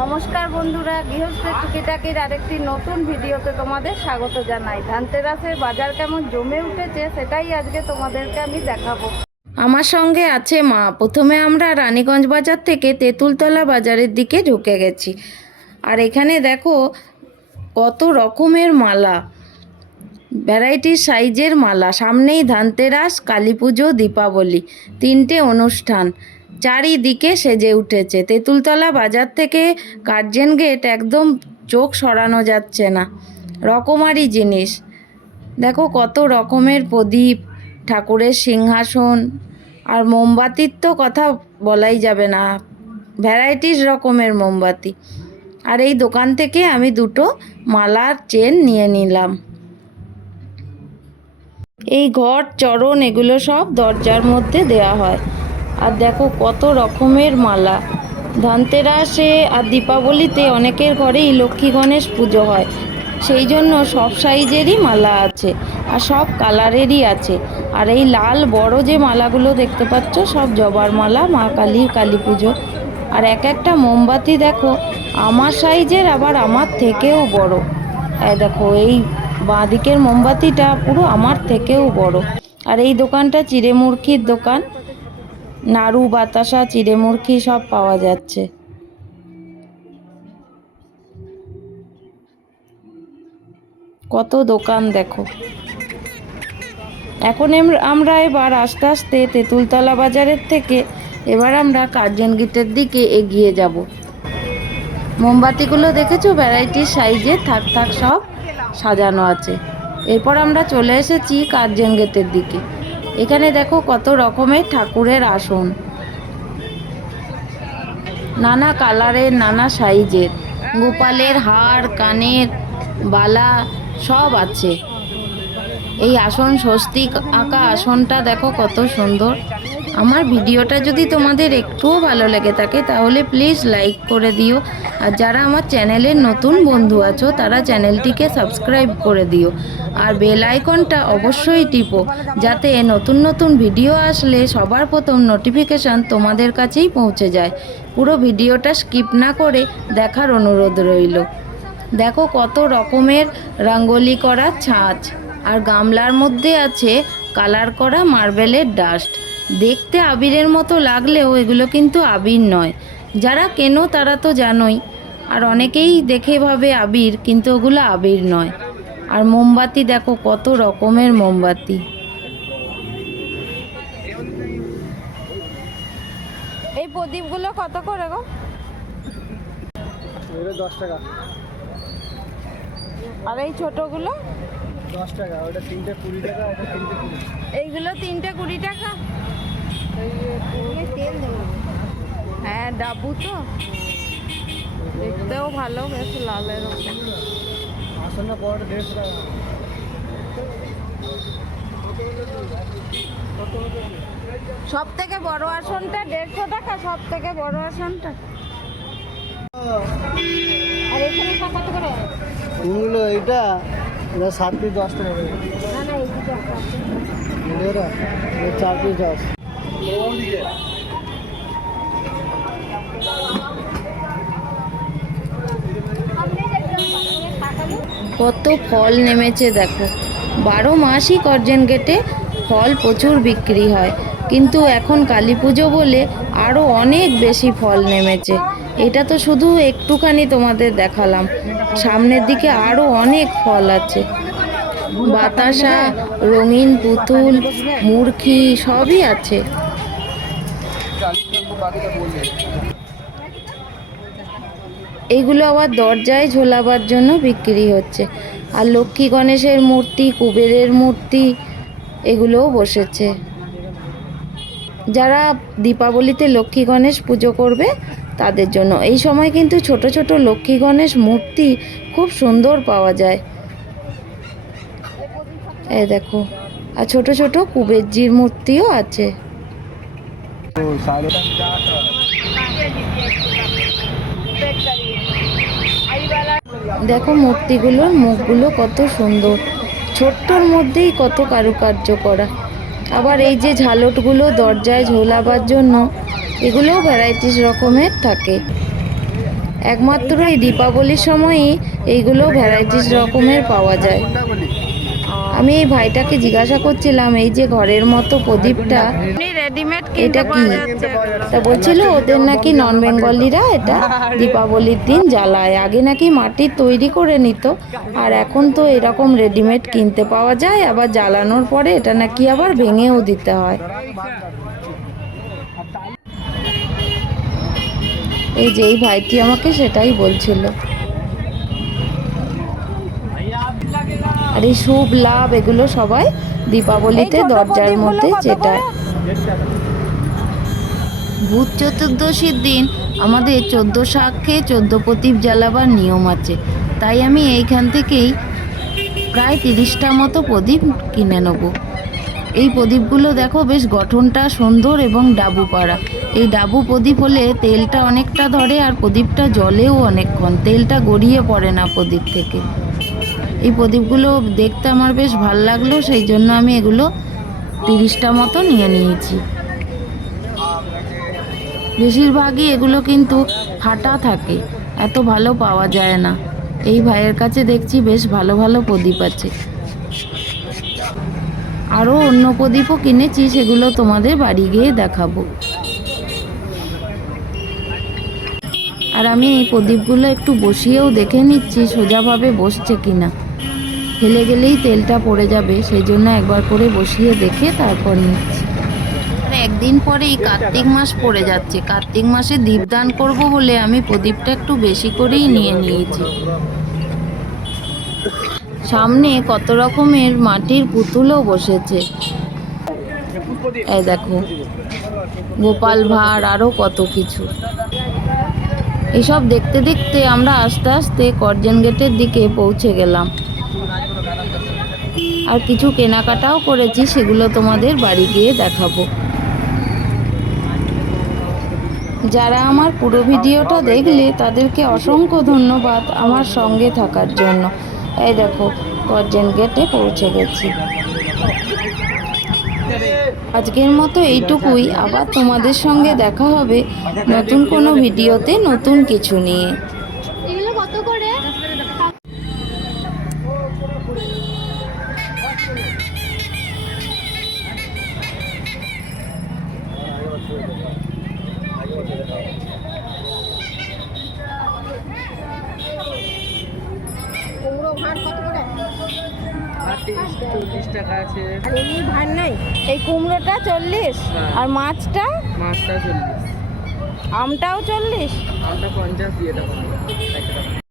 নমস্কার বন্ধুরা, গৃহস্থের টুকিটাকির আরেকটি নতুন ভিডিওতে তোমাদের স্বাগত জানাই। ধানতেরাসের বাজার কেমন জমে উঠেছে সেটাই আজকে তোমাদেরকে আমি দেখাবো। আমার সঙ্গে আছে মা। প্রথমে আমরা রানীগঞ্জ বাজার থেকে তেঁতুলতলা বাজারের দিকে ঢুকে গেছি। আর এখানে দেখো কত রকমের মালা, ভ্যারাইটির সাইজের মালা। সামনেই ধানতেরাস, কালী পুজো, দীপাবলি, তিনটে অনুষ্ঠান চারিদিকে সেজে উঠেছে। তেঁতুলতলা বাজার থেকে কার্জন গেট একদম চোখ সরানো যাচ্ছে না, রকমারি জিনিস। দেখো কত রকমের প্রদীপ, ঠাকুরের সিংহাসন, আর মোমবাতির তো কথা বলাই যাবে না, ভ্যারাইটিস রকমের মোমবাতি। আর এই দোকান থেকে আমি দুটো মালার চেন নিয়ে নিলাম। এই ঘট, চরণ এগুলো সব দরজার মধ্যে দেয়া হয়। আর দেখো কত রকমের মালা। ধনতেরাসে আর দীপাবলিতে অনেকের ঘরেই লক্ষ্মী গণেশ পুজো হয়, সেই জন্য সব সাইজেরই মালা আছে আর সব কালারেরই আছে। আর এই লাল বড় যে মালাগুলো দেখতে পাচ্ছ সব জবার মালা, মা কালীর কালী পুজো। আর এক একটা মোমবাতি দেখো আমার সাইজের, আবার আমার থেকেও বড়। দেখো এই বাঁদিকের মোমবাতিটা পুরো আমার থেকেও বড়। আর এই দোকানটা চিড়েমুরখির দোকান, নাড়ু, বাতাসা, চিড়েমুরখি সব পাওয়া যাচ্ছে। কত দোকান দেখো। এখন আমরা এবার আস্তে আস্তে তেঁতুলতলা বাজারের থেকে এবার আমরা কার্জন গেটের দিকে এগিয়ে যাব। মোমবাতিগুলো দেখেছো ভ্যারাইটির সাইজে থাক থাক সব সাজানো আছে। এরপর আমরা চলে এসেছি কার্জন গেটের দিকে। এখানে দেখো কত রকমের ঠাকুরের আসন, নানা কালারের, নানা সাইজের। গোপালের হার, কানের বালা সব আছে। এই আসন, স্বস্তিক আঁকা আসনটা দেখো কত সুন্দর। আমার ভিডিওটা যদি তোমাদের একটুও ভালো লেগে থাকে তাহলে প্লিজ লাইক করে দিও। আর যারা আমার চ্যানেলের নতুন বন্ধু আছো তারা চ্যানেলটিকে সাবস্ক্রাইব করে দিও। আর বেল আইকনটা অবশ্যই টিপো, যাতে নতুন নতুন ভিডিও আসলে সবার প্রথম নোটিফিকেশান তোমাদের কাছেই পৌঁছে যায়। পুরো ভিডিওটা স্কিপ না করে দেখার অনুরোধ রইল। দেখো কত রকমের রঙ্গোলি করা ছাঁচ, আর গামলার মধ্যে আছে কালার করা মার্বেলের ডাস্ট। দেখতে আবিরের মতো লাগলেও এগুলো কিন্তু আবির নয়। যারা কেনো তারা তো জানোই। আর অনেকেই দেখে ভাবে আবির, কিন্তু ওগুলো আবির নয়। আর মোমবাতি দেখো কত রকমের মোমবাতি। এই প্রদীপগুলো কত করে গো? 10 টাকা। আর এই ছোটগুলো 10 টাকা। ওটা 3টে 20 টাকা, এটা 3টে 20। এইগুলো 3টে 20 টাকা। তেল দেবো। হ্যাঁ, ডাবু তো দেখতেও ভালো, বেশ লালের ওপর। আসনটা বড় 150 টাকা। সব থেকে বড় আসনটা 150 টাকা, সব থেকে বড় আসনটা। আর এখানে কত করে? কোনগুলো? এটা 7 পিস 10 টাকা করে। না না, এই দুটো এটা 4 পিস 10। কত ফল নেমেছে দেখো। 12 মাসই কার্জন গেটে ফল প্রচুর বিক্রি হয়, কিন্তু এখন কালী পুজো বলে আরও অনেক বেশি ফল নেমেছে। এটা তো শুধু একটুখানি তোমাদের দেখালাম, সামনের দিকে আরও অনেক ফল আছে। বাতাসা, রঙিন পুতুল, মুরখি সবই আছে। এইগুলো আবার দরজায় ঝোলাবার জন্য বিক্রি হচ্ছে। আর লক্ষ্মী গণেশের মূর্তি, কুবেরের মূর্তি এগুলোও বসেছে। যারা দীপাবলিতে লক্ষ্মী গণেশ পুজো করবে তাদের জন্য এই সময় কিন্তু ছোট ছোট লক্ষ্মী গণেশ মূর্তি খুব সুন্দর পাওয়া যায়। এই দেখো, আর ছোট ছোট কুবেরজির মূর্তিও আছে। দেখো মূর্তিগুলোর মুখগুলো কত সুন্দর, ছোট্টর মধ্যেই কত কারুকার্য করা। আবার এই যে ঝালটগুলো দরজায় ঝোলাবার জন্য, এগুলোও ভ্যারাইটিস রকমের থাকে। একমাত্র এই দীপাবলির সময়ই এইগুলো ভ্যারাইটিস রকমের পাওয়া যায়। আমি এই ভাইটাকে জিজ্ঞাসা করছিলাম এই যে ঘরের মতো প্রদীপটা এটা কি, তা বলছিল ওদের নাকি নন বেঙ্গলিরা এটা দীপাবলির দিন জ্বালায়। আগে নাকি মাটির তৈরি করে নিত, আর এখন তো এরকম রেডিমেড কিনতে পাওয়া যায়। আবার জ্বালানোর পরে এটা নাকি আবার ভেঙেও দিতে হয়। এই যে এই ভাইটি আমাকে সেটাই বলছিল। আর এই শুভ লাভ এগুলো সবাই দীপাবলিতে দরজার মধ্যে চেটায়। ভূত চতুর্দশীর দিন আমাদের 14 শাকে 14 প্রদীপ জ্বালাবার নিয়ম আছে, তাই আমি এইখান থেকেই প্রায় 30টা মতো প্রদীপ কিনে নেব। এই প্রদীপগুলো দেখো বেশ গঠনটা সুন্দর এবং ডাবু পাড়া। এই ডাবু প্রদীপ হলে তেলটা অনেকটা ধরে, আর প্রদীপটা জ্বলেও অনেকক্ষণ, তেলটা গড়িয়ে পড়ে না প্রদীপ থেকে। এই প্রদীপগুলো দেখতে আমার বেশ ভাল লাগলো, সেই জন্য আমি এগুলো 30টা মতো নিয়ে নিয়েছি। বেশিরভাগই এগুলো কিন্তু ফাটা থাকে, এত ভালো পাওয়া যায় না। এই ভাইয়ের কাছে দেখছি বেশ ভালো ভালো প্রদীপ আছে। আরও অন্য প্রদীপও কিনেছি, সেগুলো তোমাদের বাড়ি গিয়ে দেখাবো। আর আমি এই প্রদীপগুলো একটু বসিয়েও দেখে নিচ্ছি সোজাভাবে বসছে কিনা, ফেলে গেলেই তেলটা পড়ে যাবে, সেই জন্য একবার করে বসিয়ে দেখে তারপর নিচ্ছি। একদিন পরেই কার্তিক মাস পড়ে যাচ্ছে, কার্তিক মাসে দীপদান করব বলে আমি প্রদীপটা একটু বেশি করেই নিয়ে নিয়েছি। সামনে কত রকমের মাটির পুতুলও বসেছে, এই দেখো গোপাল ভাঁড় আরও কত কিছু। এসব দেখতে দেখতে আমরা আস্তে আস্তে করজেন গেটের দিকে পৌঁছে গেলাম। আর কিছু কেনাকাটাও করেছি, সেগুলো তোমাদের বাড়ি গিয়ে দেখাবো। যারা আমার পুরো ভিডিওটা দেখলে তাদেরকে অসংখ্য ধন্যবাদ আমার সঙ্গে থাকার জন্য। এই দেখো করজেন গেটে পৌঁছে গেছি। আজকের মতো এইটুকুই, আবার তোমাদের সঙ্গে দেখা হবে নতুন কোনো ভিডিওতে নতুন কিছু নিয়ে। এগুলো কত করে? কুমড়ো ভাঁড় কত করে? 30-40 টাকা আছে। আর এমনি ভাঁড় নাই? এই কুমড়োটা 40 আর মাছটা? মাছটা 40, আমটাও 40? আমটা 50 দিয়ে দেবো।